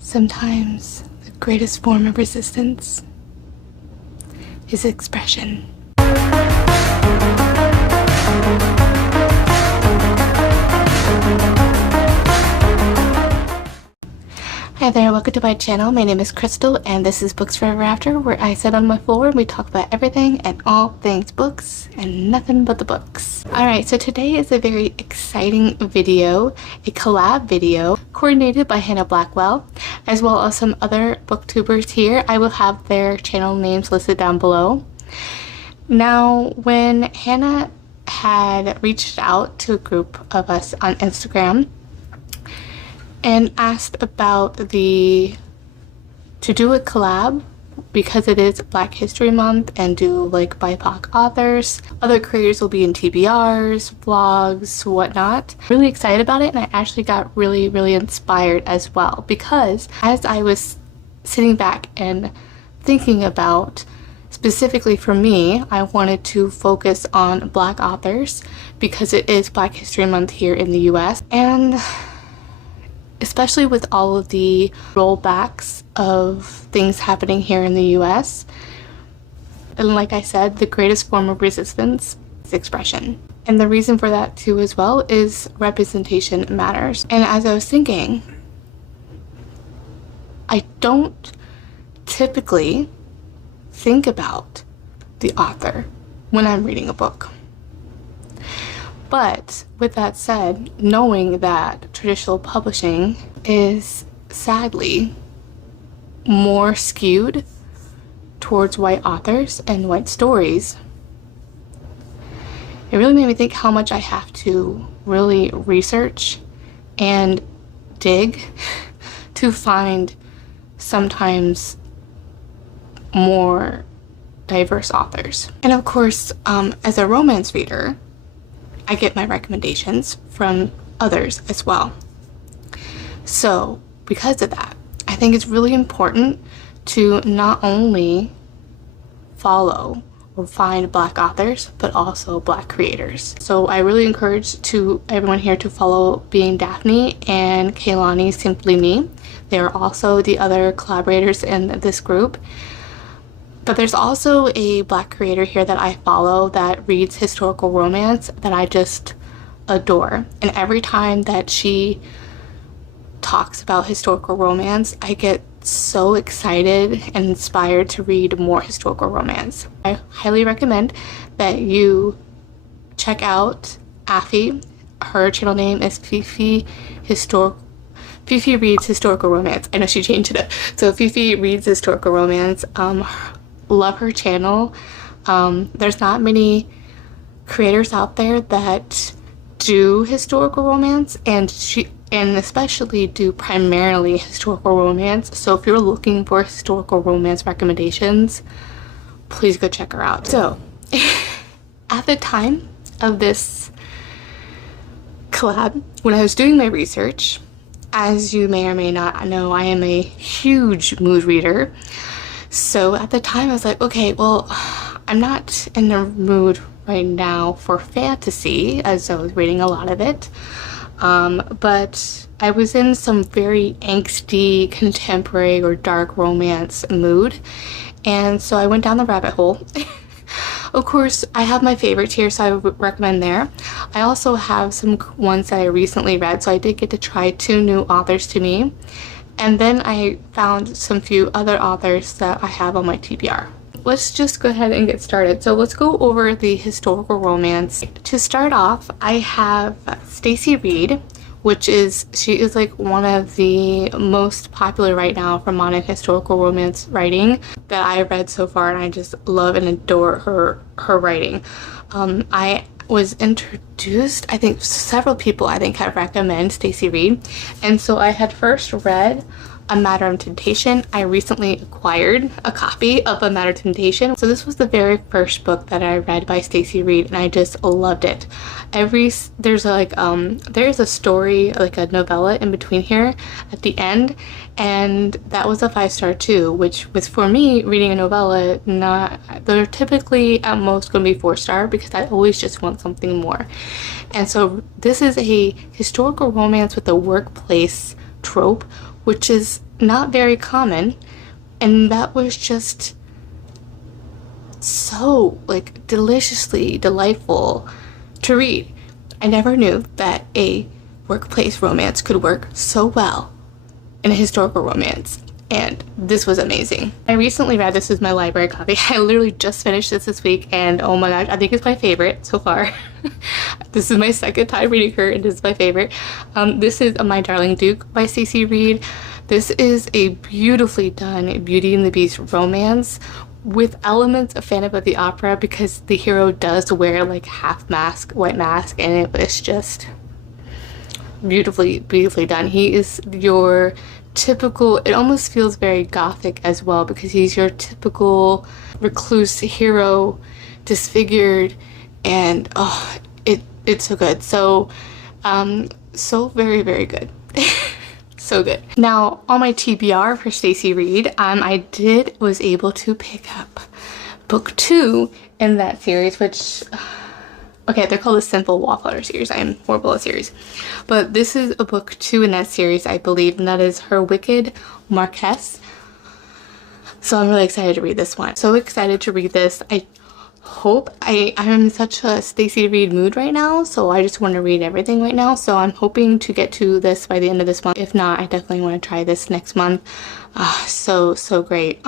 Sometimes the greatest form of resistance is expression. Hi there, welcome to my channel. My name is Crystal and this is Books Forever After, where I sit on my floor and we talk about everything and all things books and nothing but the books. Alright, so today is a very exciting video, a collab video coordinated by Hannah Blackwell, as well as some other booktubers here. I will have their channel names listed down below. Now, when Hannah had reached out to a group of us on Instagram and asked about to do a collab because it is Black History Month and do like BIPOC authors. Other creators will be in TBRs, vlogs, whatnot. Really excited about it, and I actually got really inspired as well, because as I was sitting back and thinking about, specifically for me, I wanted to focus on Black authors because it is Black History Month here in the US, and especially with all of the rollbacks of things happening here in the US. And like I said, the greatest form of resistance is expression. And the reason for that too as well is representation matters. And as I was thinking, I don't typically think about the author when I'm reading a book. But with that said, knowing that traditional publishing is sadly more skewed towards white authors and white stories, it really made me think how much I have to really research and dig to find sometimes more diverse authors. And of course, as a romance reader, I get my recommendations from others as well. So because of that, I think it's really important to not only follow or find Black authors, but also Black creators. So I really encourage everyone here to follow Being Daphne and Kaylani Simply Me. They are also the other collaborators in this group. But there's also a Black creator here that I follow that reads historical romance that I just adore. And every time that she talks about historical romance, I get so excited and inspired to read more historical romance. I highly recommend that you check out Afi. Her channel name is Fifi Reads Historical Romance. I know she changed it up. So Fifi Reads Historical Romance. Love her channel. There's not many creators out there that do historical romance, and especially do primarily historical romance. So if you're looking for historical romance recommendations, please go check her out. So at the time of this collab, when I was doing my research, as you may or may not know, I am a huge mood reader. So at the time I was like, okay, well, I'm not in the mood right now for fantasy, as I was reading a lot of it, but I was in some very angsty contemporary or dark romance mood, and so I went down the rabbit hole. Of course, I have my favorites here, so I would recommend there. I also have some ones that I recently read, so I did get to try 2 new authors to me. And then I found some few other authors that I have on my TBR. Let's just go ahead and get started. So let's go over the historical romance. To start off, I have Stacy Reid, she is like one of the most popular right now for modern historical romance writing that I read so far, and I just love and adore her writing. I was introduced, I think several people have recommended Stacy Reid, and so I had first read A Matter of Temptation. I recently acquired a copy of A Matter of Temptation, so this was the very first book that I read by Stacy Reid, and I just loved it. There's a story, like a novella in between here at the end, and that was a 5-star too, which was, for me, reading a novella, they're typically at most going to be 4-star because I always just want something more. And so this is a historical romance with a workplace trope, which is not very common, and that was just so like deliciously delightful to read. I never knew that a workplace romance could work so well in a historical romance, and this was amazing. I recently read, this is my library copy, I literally just finished this week, and oh my gosh, I think it's my favorite so far. This is my second time reading her, and this is my favorite. This is My Darling Duke by Stacey Reid. This is a beautifully done Beauty and the Beast romance with elements of Phantom of the Opera, because the hero does wear like half mask, white mask, and it was just beautifully done. He is your typical, it almost feels very gothic as well, because he's your typical recluse hero, disfigured, and oh, it's so good. So so very good. So good. Now on my TBR for Stacey Reid, I was able to pick up book 2 in that series, which okay, they're called the Simple Wallflower series. I am horrible at series. But this is a book 2 in that series, I believe, and that is Her Wicked Marquess. So I'm really excited to read this one. So excited to read this. I'm in such a Stacey Reid mood right now, so I just want to read everything right now. So I'm hoping to get to this by the end of this month. If not, I definitely want to try this next month. So great.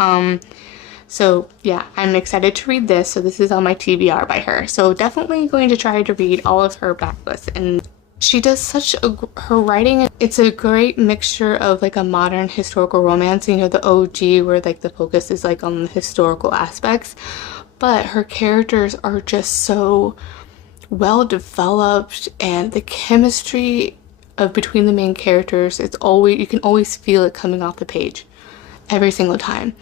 So yeah, I'm excited to read this. So this is on my TBR by her. So definitely going to try to read all of her backlist. And she does her writing, it's a great mixture of like a modern historical romance, you know, the OG, where like the focus is like on the historical aspects. But her characters are just so well developed, and the chemistry between the main characters, you can always feel it coming off the page every single time.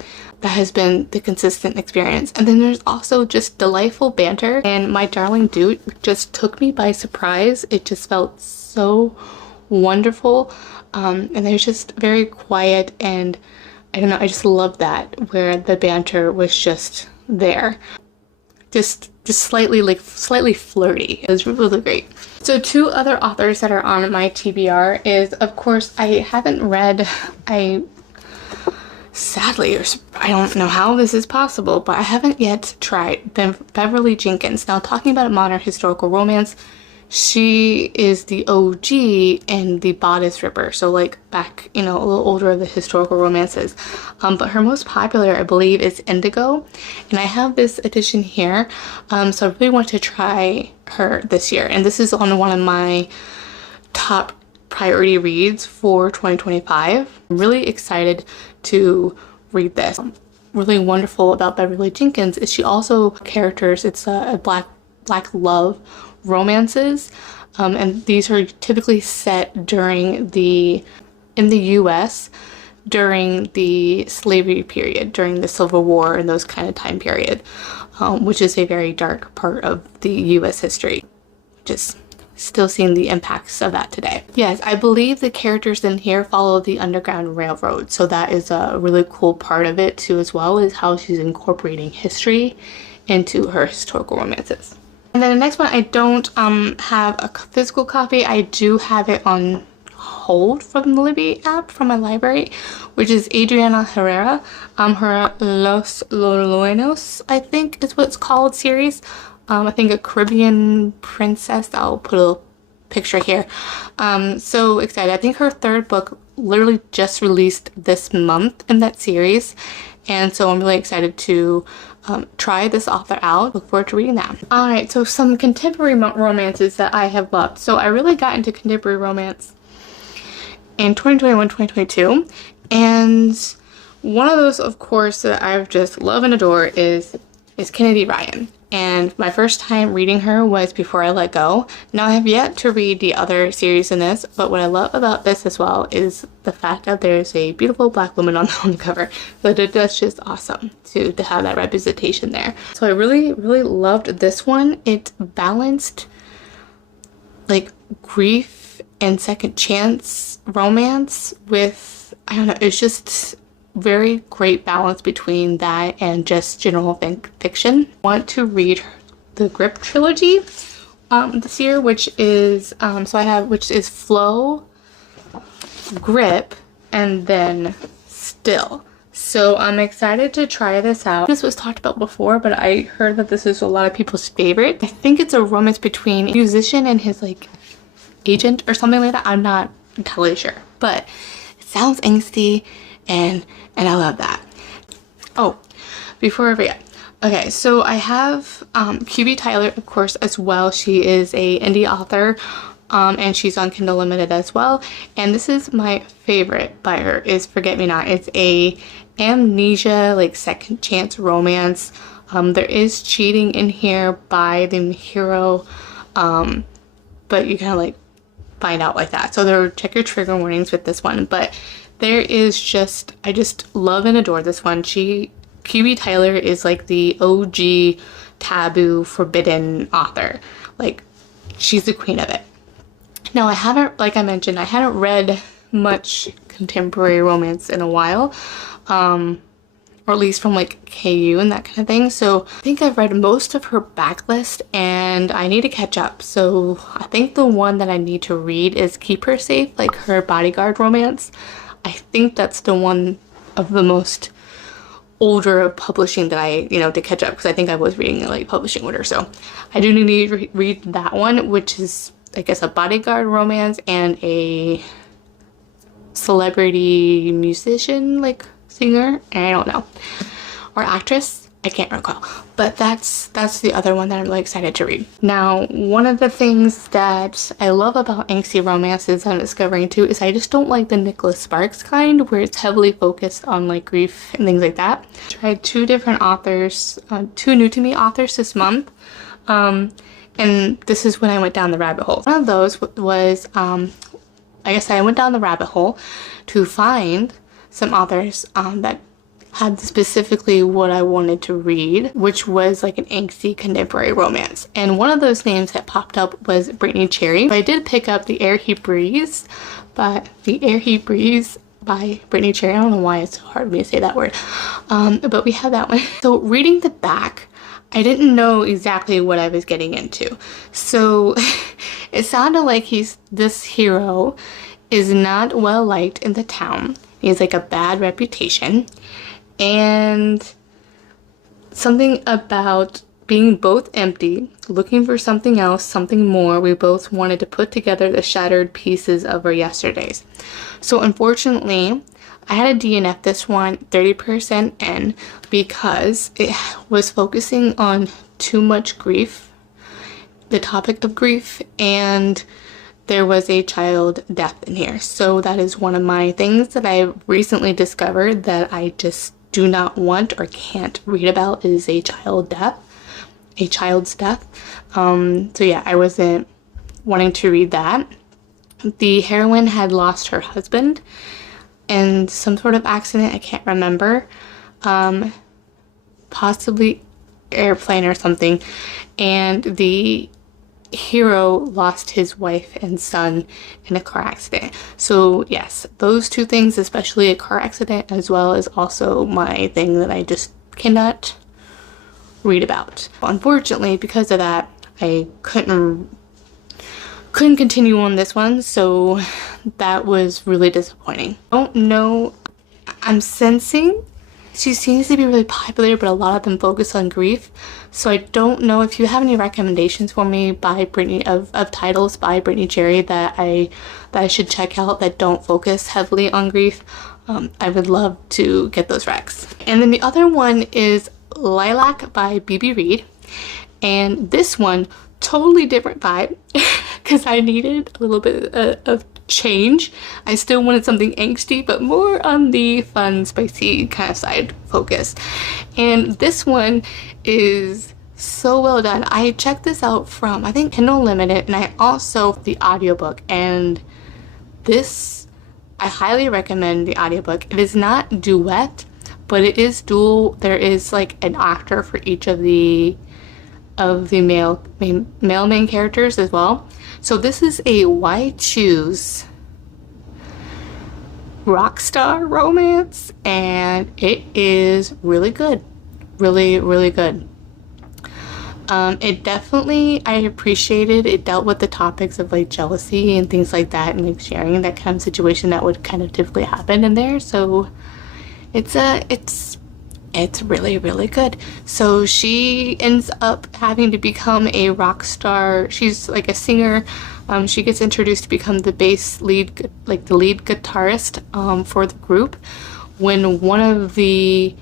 That has been the consistent experience. And then there's also just delightful banter, and My Darling Duke just took me by surprise. It just felt so wonderful, and they're just very quiet, and I don't know, I just love that, where the banter was just there, just slightly flirty. It was really great. So 2 other authors that are on my TBR is, of course, I haven't read, sadly, or I don't know how this is possible, but I haven't yet tried Beverly Jenkins. Now, talking about a modern historical romance, she is the OG in the Bodice Ripper, so like back, you know, a little older of the historical romances. But her most popular, I believe, is Indigo, and I have this edition here, so I really want to try her this year, and this is on one of my top priority reads for 2025. I'm really excited to read this. Really wonderful about Beverly Jenkins is she also characters, it's a black love romances, and these are typically set in the US during the slavery period, during the Civil War and those kind of time period, which is a very dark part of the US history. Just still seeing the impacts of that today. Yes, I believe the characters in here follow the Underground Railroad, so that is a really cool part of it too, as well, is how she's incorporating history into her historical romances. And then the next one, I don't have a physical copy. I do have it on hold from the Libby app from my library, which is Adriana Herrera. Her Los Loluenos, I think is what it's called, series. I think a Caribbean princess. I'll put a picture here. So excited. I think her 3rd book literally just released this month in that series, and so I'm really excited to try this author out. Look forward to reading that. Alright, so some contemporary romances that I have loved. So I really got into contemporary romance in 2021, 2022, and one of those, of course, that I've just love and adore is Kennedy Ryan. And my first time reading her was Before I Let Go. Now, I have yet to read the other series in this, but what I love about this as well is the fact that there's a beautiful black woman on the cover. So that's just awesome to have that representation there. So I really loved this one. It balanced like grief and second chance romance with, I don't know, it's just very great balance between that and just general fiction. I want to read the Grip trilogy this year, which is which is Flow, Grip, and then Still. So I'm excited to try this out. This was talked about before, but I heard that this is a lot of people's favorite. I think it's a romance between a musician and his like agent or something like that. I'm not entirely sure, but it sounds angsty and I love that. Oh, before I forget. Okay, so I have QB Tyler, of course, as well. She is a indie author, and she's on Kindle Limited as well. And this is my favorite by her, is Forget Me Not. It's a amnesia, like second chance romance. There is cheating in here by the hero, but you kind of like find out like that. So there, check your trigger warnings with this one. But there is just, I just love and adore this one. QB Tyler is like the OG taboo forbidden author. Like, she's the queen of it. Now I haven't, like I mentioned, I hadn't read much contemporary romance in a while, or at least from like KU and that kind of thing. So I think I've read most of her backlist and I need to catch up. So I think the one that I need to read is Keep Her Safe, like her bodyguard romance. I think that's the one of the most older publishing that I, to catch up, because I think I was reading it like publishing order. So I do need to read that one, which is, I guess, a bodyguard romance and a celebrity musician, like singer, and I don't know, or actress, I can't recall, but that's the other one that I'm really excited to read. Now, one of the things that I love about angsty romances I'm discovering too is I just don't like the Nicholas Sparks kind, where it's heavily focused on like grief and things like that. I tried two different authors, two new to me authors this month, and this is when I went down the rabbit hole. One of those was, I guess I went down the rabbit hole to find some authors that had specifically what I wanted to read, which was like an angsty contemporary romance. And one of those names that popped up was Brittany Cherry. I did pick up The Air He Breathes by Brittany Cherry. I don't know why it's so hard for me to say that word. But we have that one. So reading the back, I didn't know exactly what I was getting into. So it sounded like this hero is not well liked in the town. He has like a bad reputation. And something about being both empty, looking for something else, something more. We both wanted to put together the shattered pieces of our yesterdays. So unfortunately, I had to DNF this one 30% in because it was focusing on too much grief, the topic of grief, and there was a child death in here. So that is one of my things that I recently discovered that I just do not want or can't read about, is a child's death. So yeah, I wasn't wanting to read that. The heroine had lost her husband in some sort of accident, I can't remember, possibly airplane or something, and the hero lost his wife and son in a car accident. So yes, those two things, especially a car accident, as well as also my thing that I just cannot read about. Unfortunately, because of that, I couldn't continue on this one, so that was really disappointing. I don't know, I'm sensing she seems to be really popular, but a lot of them focus on grief. So I don't know if you have any recommendations for me by Brittany of titles by Brittany Cherry that I should check out that don't focus heavily on grief. I would love to get those recs. And then the other one is Lilac by BB Reed, and this one totally different vibe because I needed a little bit of change. I still wanted something angsty, but more on the fun, spicy kind of side focused. And this one is so well done. I checked this out from, I think, Kindle Limited, and I also the audiobook, and this, I highly recommend the audiobook. It is not duet, but it is dual. There is like an actor for each of the male main characters as well. So this is a Why Choose rock star romance, and it is really good. Really, really good. It definitely, I appreciated it, dealt with the topics of like jealousy and things like that, and like sharing that kind of situation that would kind of typically happen in there. So it's really, really good. So she ends up having to become a rock star. She's like a singer. She gets introduced to become the lead guitarist for the group when one of the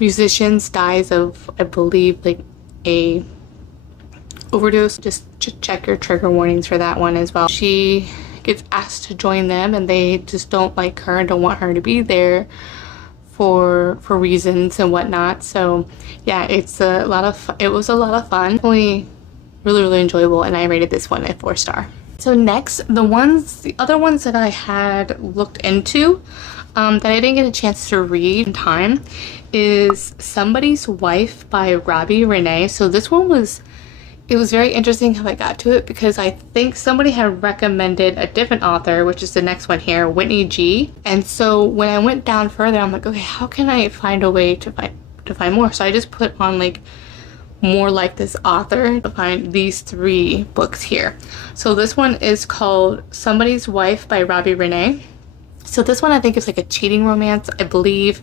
musicians dies of, I believe, like a overdose. Just check your trigger warnings for that one as well. She gets asked to join them, and they just don't like her and don't want her to be there for reasons and whatnot. So yeah, it was a lot of fun. Definitely really enjoyable, and I rated this one a 4-star. So next, the other ones that I had looked into that I didn't get a chance to read in time is Somebody's Wife by Robbie Renee. So this one was very interesting how I got to it, because I think somebody had recommended a different author, which is the next one here, Whitney G. And so when I went down further, I'm like, okay, how can I find a way to find more? So I just put on like more like this author to find these 3 books here. So this one is called Somebody's Wife by Robbie Renee. So this one I think is like a cheating romance, I believe.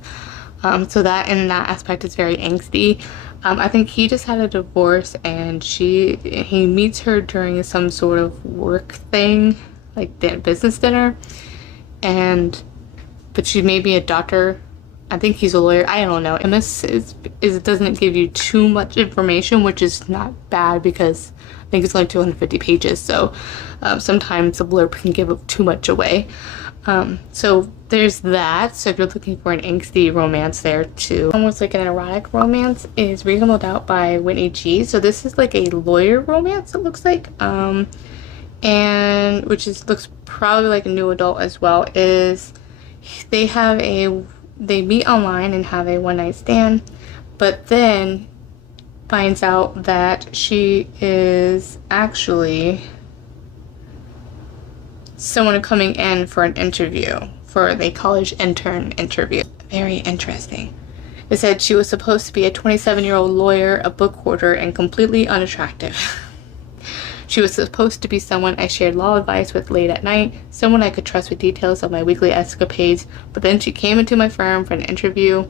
So that in that aspect is very angsty. I think he just had a divorce, and he meets her during some sort of work thing, like business dinner, but she may be a doctor. I think he's a lawyer. I don't know. And this it doesn't give you too much information, which is not bad, because I think it's only 250 pages. So sometimes a blurb can give too much away. So there's that. So if you're looking for an angsty romance there too, almost like an erotic romance, is Reasonable Doubt by Whitney G. So this is like a lawyer romance, it looks like, and looks probably like a new adult as well. Is they meet online and have a one-night stand, but then finds out that she is actually someone coming in for an interview, for the college intern interview. Very interesting. It said she was supposed to be a 27-year-old lawyer, a book hoarder, and completely unattractive. She was supposed to be someone I shared law advice with late at night, someone I could trust with details of my weekly escapades, but then she came into my firm for an interview,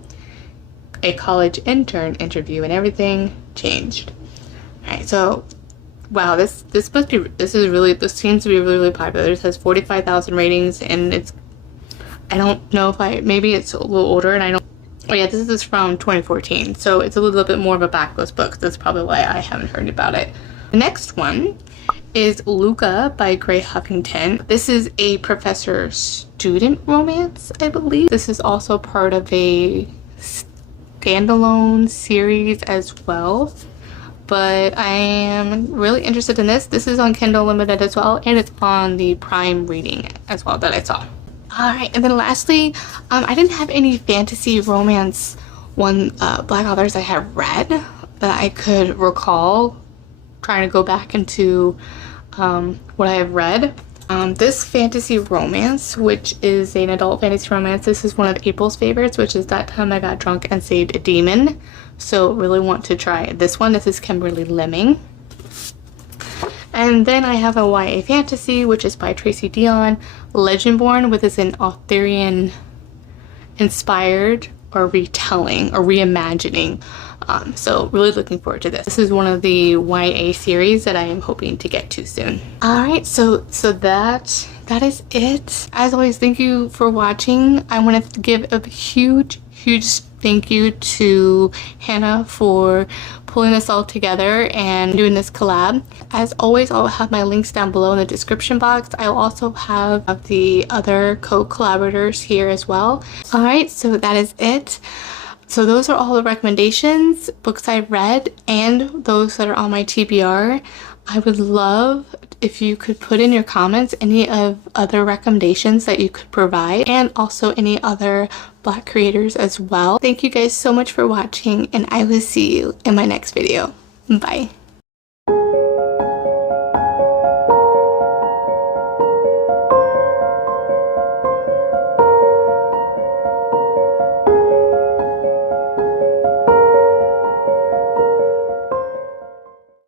a college intern interview, and everything changed. Alright, so wow, this seems to be really popular. This has 45,000 ratings, and I don't know if maybe it's a little older, and oh yeah, this is from 2014, so it's a little bit more of a backlist book. That's probably why I haven't heard about it. The next one is Luca by Gray Huffington. This is a professor-student romance, I believe. This is also part of a standalone series as well, but I am really interested in this. This is on Kindle Unlimited as well, and it's on the Prime Reading as well that I saw. Alright, and then lastly, I didn't have any fantasy romance black authors I have read that I could recall, trying to go back into what I have read. This fantasy romance, which is an adult fantasy romance, this is one of April's favorites, which is That Time I Got Drunk and Saved a Demon. So really want to try this one. This is Kimberly Lemming. And then I have a YA fantasy, which is by Tracy Dion, Legendborn, which is an Arthurian inspired or retelling or reimagining. So really looking forward to this. This is one of the YA series that I am hoping to get to soon. Alright, so that is it. As always, thank you for watching. I want to give a huge thank you to Hannah for pulling this all together and doing this collab. As always, I'll have my links down below in the description box. I'll also have the other co-collaborators here as well. Alright, so that is it. So those are all the recommendations, books I've read, and those that are on my TBR. I would love if you could put in your comments any of other recommendations that you could provide, and also any other Black creators as well. Thank you guys so much for watching, and I will see you in my next video. Bye.